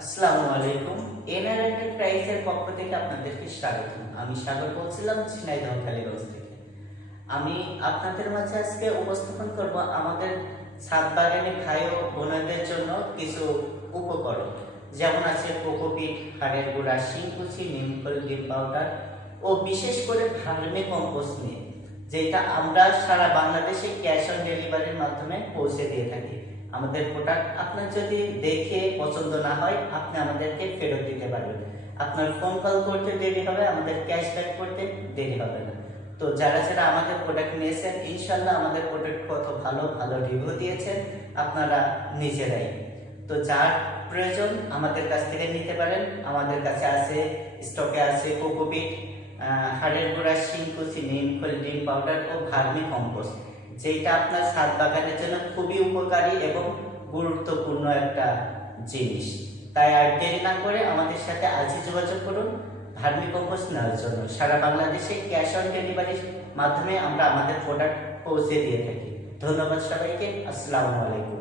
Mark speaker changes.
Speaker 1: আসসালামু আলাইকুম এনআর এন্টারপ্রাইজের পক্ষ থেকে আপনাদেরকে স্বাগত আমি সাগর বলছিলাম, ঝিনাইদহ, কালীগঞ্জ থেকে। আমি আপনাদের মাঝে আজকে উপস্থাপন করব আমাদের ছাদ বাগানে ও বোনদের জন্য কিছু উপকরণ। যেমন আছে কোকোপিট, হাড়ের গুঁড়া, শিংকুচি নিমখোল ডিম পাউডার ও বিশেষ করে ভার্মি কম্পোস্ট নিয়ে, যেটা আমরা সারা বাংলাদেশে ক্যাশ অন ডেলিভারির মাধ্যমে পৌঁছে দিয়ে থাকি। আমাদের প্রোডাক্ট আপনার যদি দেখে পছন্দ না হয়, আপনি আমাদেরকে ফেরত দিতে পারবেন। আপনার ফোন কল করতে দেরি হবে, আমাদের ক্যাশব্যাক করতে দেরি হবে না। তো যারা যারা আমাদের প্রোডাক্ট নিয়েছেন ইনশাল্লাহ আমাদের প্রোডাক্ট কত ভালো ভালো রিভিউ দিয়েছেন, আপনারা নিজেরাই। তো যার প্রয়োজন আমাদের কাছ থেকে নিতে পারেন। আমাদের কাছে আছে স্টকে আছে কোকোপিট হাড়ের গুঁড়া শিংকুচি নিমখোল ডিম পাউডার ও ভার্মি কম্পোস্ট যেটা আপনার ছাদ বাগানের জন্য খুবই উপকারী এবং গুরুত্বপূর্ণ একটা জিনিস। তাই আর দেরি না করে আমাদের সাথে আজই যোগাযোগ করুন ধার্মিক কম্পোজ নেওয়ার জন্য। সারা বাংলাদেশে ক্যাশ অন ডেলিভারির মাধ্যমে আমরা আমাদের প্রোডাক্ট পৌঁছে দিয়ে থাকি। ধন্যবাদ সবাইকে। আসসালামু আলাইকুম।